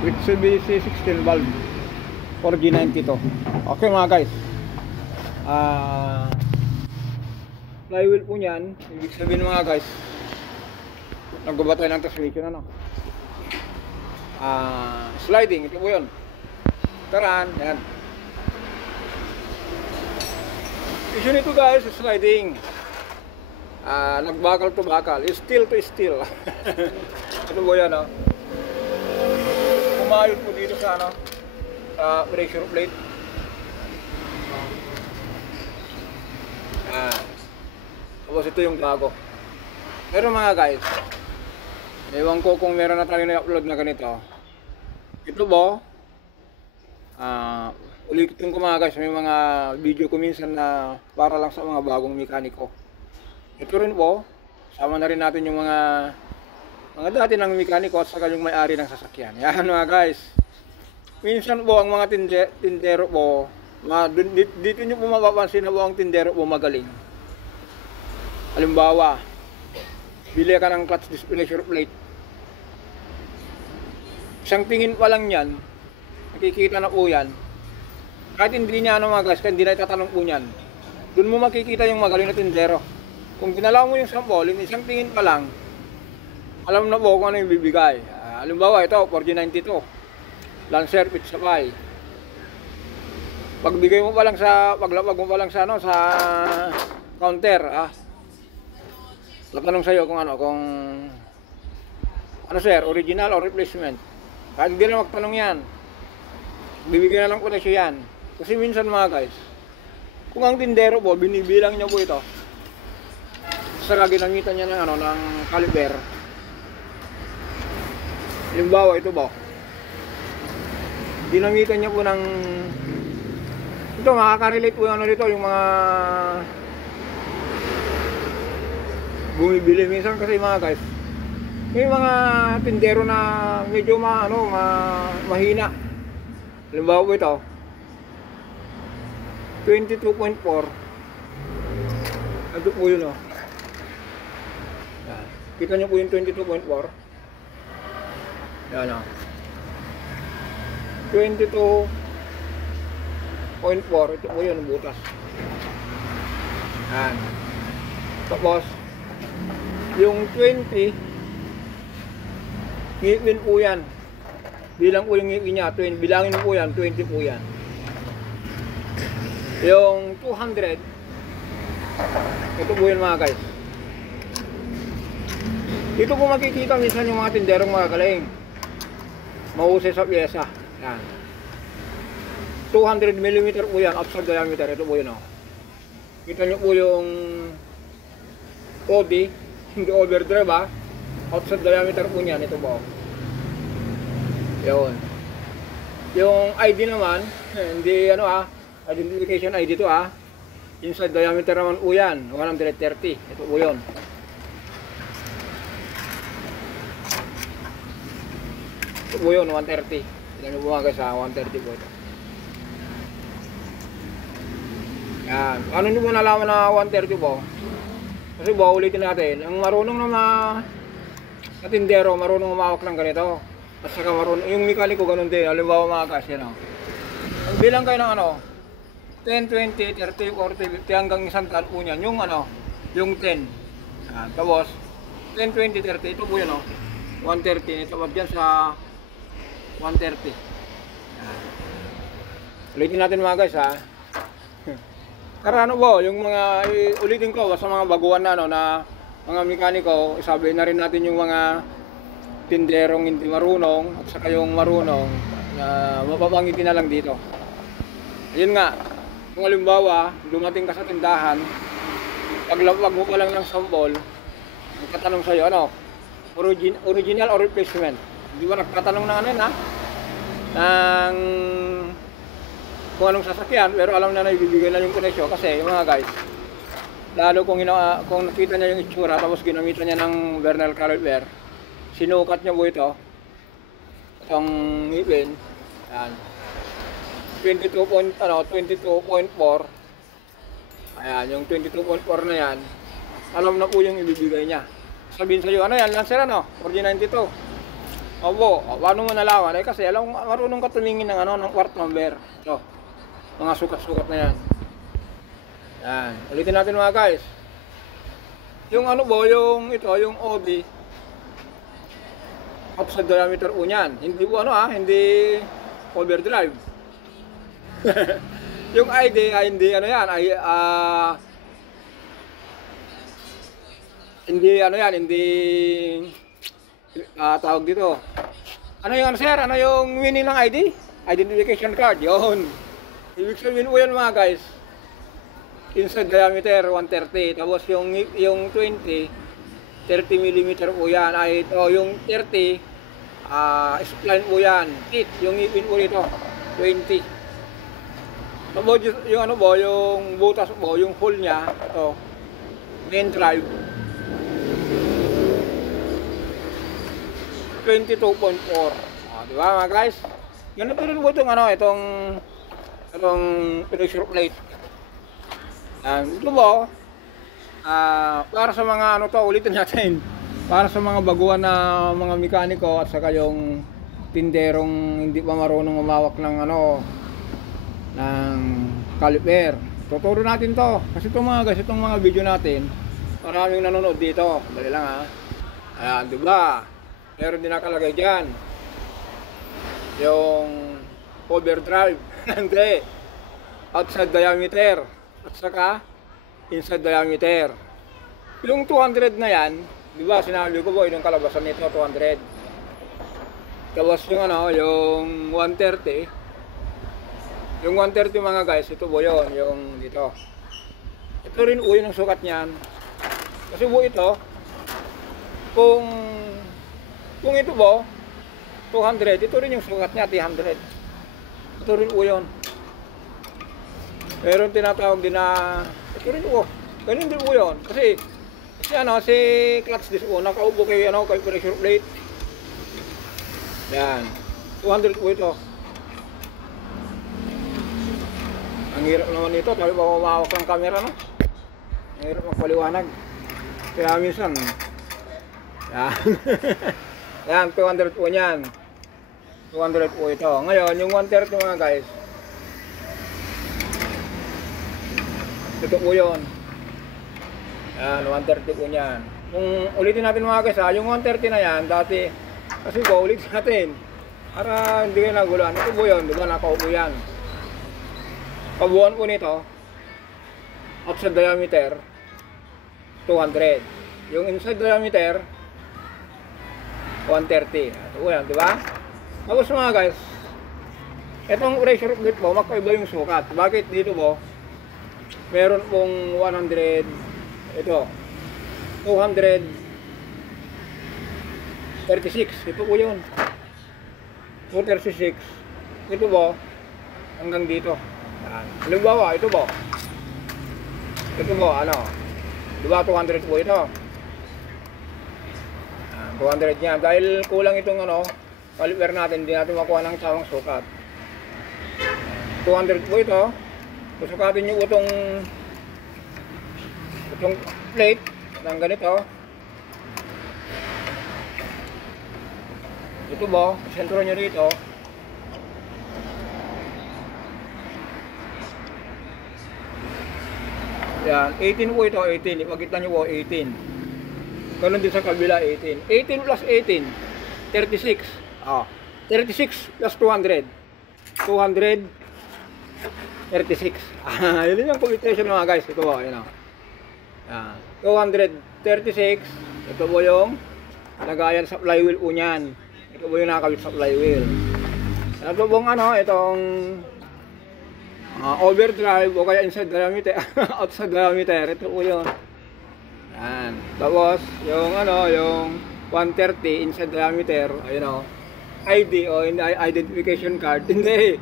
with CBC 16 valve for G92. Okay mga guys, flywheel po niyan, ibig sabihin mga guys, nagbaba tayo ng transmission ano. Sliding, ito po yun. Taran, yan. Issue nito guys, sliding. Nagbakal to bakal, steel to steel. Ito po yan, no? Kumayod po dito sa, ano, sa pressure plate. Tapos ito yung bago. Pero mga guys, ewan ko kung meron na tayo na-upload na ganito. Ito po, ulitin ko mga guys, may mga video ko minsan na para lang sa mga bagong mekaniko. Ito rin po, sama na rin natin yung mga dati ng mekaniko at saka yung may-ari ng sasakyan. Yan mga guys. Minsan po ang mga tindero po, dito nyo po mapapansin na po ang tindero po magaling. Halimbawa, bili ka ng clutch pressure plate. Isang tingin pa lang yan, nakikita na po yan. Kahit hindi niya ano mga guys, kahit hindi na itatanong po yan, doon mo makikita yung magaling na tindero. Kung ginalaw mo yung sample, isang tingin pa lang, alam na po kung ano yung bibigay. Halimbawa ito, 4G92, Lancer Pit Supply. Pagbigay mo pa lang sa, paglapag mo pa lang sa, ano, sa counter, tatanong sa'yo kung ano, kung ano sir, original or replacement. Kahit hindi na magtanong yan, bibigyan na lang po na siya yan. Kasi minsan mga guys, kung ang tindero po, binibilang niya po ito, saka ginamitan niya ng, ano, ng caliber. Halimbawa ito po, ginamitan niya po ng, ito makaka-relate po yung ano dito, yung mga bumibili minsan kasi mga guys, may mga tindero na medyo mahina. Halimbawa po ito, 22.4. Ito po yun, oh. Yan. Kita nyo po yung 22.4. Yan, oh. 22.4. Ito po yun, butas. Yan. Tapos yung 20, ngipin po yan. Bilang po yung ngipin niya, bilangin po yan, 20 po yan. Yung 200, ito po yun mga guys. Dito po makikita minsan yung mga tinderong magagaling, mahusay sa pyesa. Yan. 200mm po yan, outside diameter. Ito po yun, oh. Kita nyo po yung body, hindi overdrive, outside diameter po niyan. Ito po. Yun. Yung ID naman, hindi ano identification ID to inside diameter naman po yan, 130. Ito po yun. Ito po yun, 130. Tignan nyo po mga guys, 130 po ito. Yan. Ano nyo po nalaman na 130 po? Kasi po, ulitin natin, ang marunong na tindero, marunong umawak ng ganito. At saka marunong, yung mekaniko ganun din, halimbawa mga guys, yan o. Ang bilang kayo ng 10, 20, 30, 40, 50 hanggang isang tan po niyan, yung yung 10. Tapos 10, 20, 30, ito po yun 130, ito dyan sa 130. Ulitin natin mga guys Karano po, yung mga ulitin ko sa mga baguhan na na mga mekaniko, isabi na rin natin yung mga tinderong hindi marunong at saka yung marunong mapapangitin na lang dito. Ayun nga, kung halimbawa dumating ka sa tindahan, paglapag mo pa lang ng sample, magtatanong sa'yo original or replacement. Hindi ba nagtatanong ng ng kung anong sasakyan, pero alam na ibibigay na yung koneksyon. Kasi yung mga guys, lalo kung nakita niya yung itsura tapos ginamitan niya ng Bernal caliber, sinukat niya po itong ngipin, yan, 22.4. Ayan, yung 22.4 na yan, alam na po yung ibibigay niya. Sabihin sa'yo, ano yan, Lancer 4G92. Opo, paano mo nalaman? Eh kasi alam, marunong ka tumingin ng ano, ng part number. Ito, mga sukat-sukat na yan. Yan, ulitin natin mga guys. Yung ano po, yung ito, yung OD, outside diameter po niyan. Hindi po ano hindi overdrive. Yung ID ay hindi ano yan, ay hindi ano yan, hindi tawag dito. Ano yung ano sir? Ano yung meaning ng ID? Identification card, yun. Ibig sabihin po yan mga guys. Inside diameter 130, tapos yung 20 30 mm po yan, ay ito yung 30 spline po yan, feet, yung ipin po dito 20. Tapos yung ano po, yung butas po, yung hole nya, ito main drive 22.4. Diba mga guys? Ganito rin po itong ano, itong pressure plate. Ito po, para sa mga ano to, ulitin natin. Para sa mga baguhan na mga mekaniko at saka yung tinderong hindi pa marunong umawak ng ano, ng caliper. Tuturo natin to. Kasi itong mga guys, itong mga video natin, maraming nanonood dito. Dali lang ha. Ayan, diba? Meron din nakalagay dyan yung overdrive. Hindi. Outside diameter. At saka inside diameter. Yung 200 na yan, di ba sinabi ko po yung kalabasan nito 200. Tapos yung ano, yung 130. Yung 130 mga guys, ito po yun, yung dito. Ito rin po yung sukat niyan. Kasi po ito, kung ito po 200, ito rin yung sukat niya 300. Ito rin po yun. Meron tinatawag din na ito rin po. Ganun din po yun. Kasi ano, si clutch disc po, nakaupo kay pressure plate. Yan. 200 po ito. Ang hirap naman ito. Tabi ba kumawak ng camera, no? Ang hirap magpaliwanag. Kaya minsan. Yan. Yan, 200 po yan. 200 po ito. Ngayon, yung 130 mga guys. Ito po yun. Yan, 130 po yan. Kung ulitin natin mga guys yung 130 na yan, dati, kasi po ulitin natin. Para hindi kayo naguluhan. Ito po yun, diba nakaupo yan. Kabuuan po nito, outside diameter, 200. Yung inside diameter, 130. Ito po yan, diba? Tapos mga guys, itong pressure plate po, magkaiba yung sukat. Bakit dito po? Meron pong 100, ito 236, ito po yun 236, ito po hanggang dito. Halimbawa ito po ano, diba 200 po ito, 200 yan. Dahil kulang itong ano, caliper natin, hindi natin makuha ng tamang sukat. 200 po ito. Susukatin nyo itong plate ng ganito. Ito ba, sentro nyo rito. Yan, 18 po ito, 18. Ipagkita nyo po, 18. Ganun din sa kabila, 18. 18 plus 18, 36. 36 plus 200. 236. Yun yung computation mga guys. Ito po, yun o. 236. Ito po yung lagayan sa flywheel po nyan. Ito po yung nakakabit sa flywheel. Ito po ano, itong overdrive o kaya inside diameter, outside diameter. Ito po yun. Yan. Tapos, yung ano, yung 130 inside diameter, ayun o. ID o identification card. Hindi.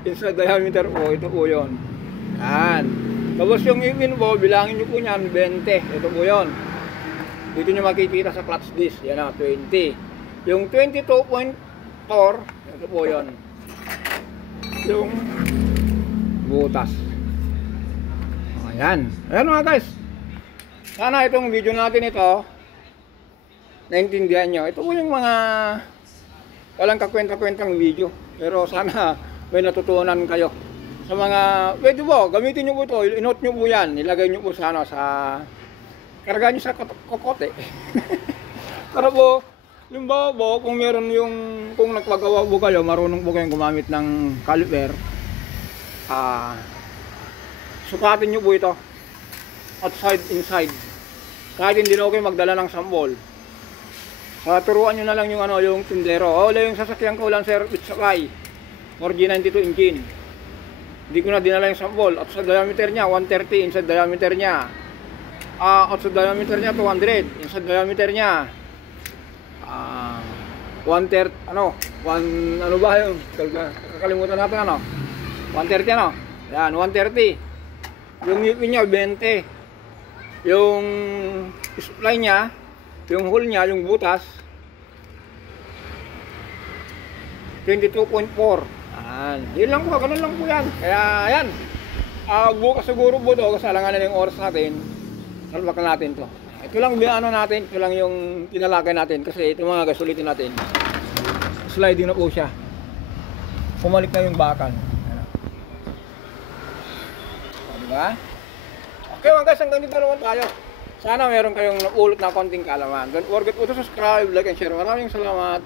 Inside diameter po, ito po yun. Yan. Tapos yung ipin po, bilangin nyo po nyan, 20. Ito po yun. Dito nyo makikita sa clutch disc. Yan o, 20. Yung 22.4, ito po yun. Yung butas. Ayan. Ayan mga guys. Sana itong video natin ito, naintindihan nyo. Ito po yung mga walang kakwenta-kwentang video. Pero sana may natutunan kayo. Sa mga, pwede po, gamitin nyo po ito, inote nyo po yan, ilagay nyo po sa, ano, sa, karga nyo sa kokote. Para po, limbawa po, kung meron yung, kung nagpagawa po kayo, marunong po kayong gumamit ng caliper, sukatin nyo po ito, outside, inside. Kahit hindi na kayo magdala ng sambol. Turuan nyo na lang yung, ano, yung tindero. Wala yung sasakyan ko lang, sir, with sakay, or G92 engine. Hindi ko na dinala yung sambol. At sa diameter niya, 130 inside diameter niya. Outside diameter niya, 200. Inside diameter niya, 130, ano ba yung, kakalimutan natin, ano? 130, ano? Yan, 130. Yung UP niya, 20. Yung supply niya, yung hole niya, yung butas, 22.4. Yun lang po, ganun lang po yan. Kaya yan, bukas siguro po ito, kasi alangan na yung oras natin, salbakan natin to. Ito lang ano natin, ito lang yung tinalakay natin, kasi ito mga guys, ulitin natin. Sliding na po siya. Pumalik na yung bakal. Diba? Okay mga guys, hanggang dito naman tayo. Sana meron kayong napulot na konting kaalaman. Don't forget to subscribe, like and share. Maraming salamat.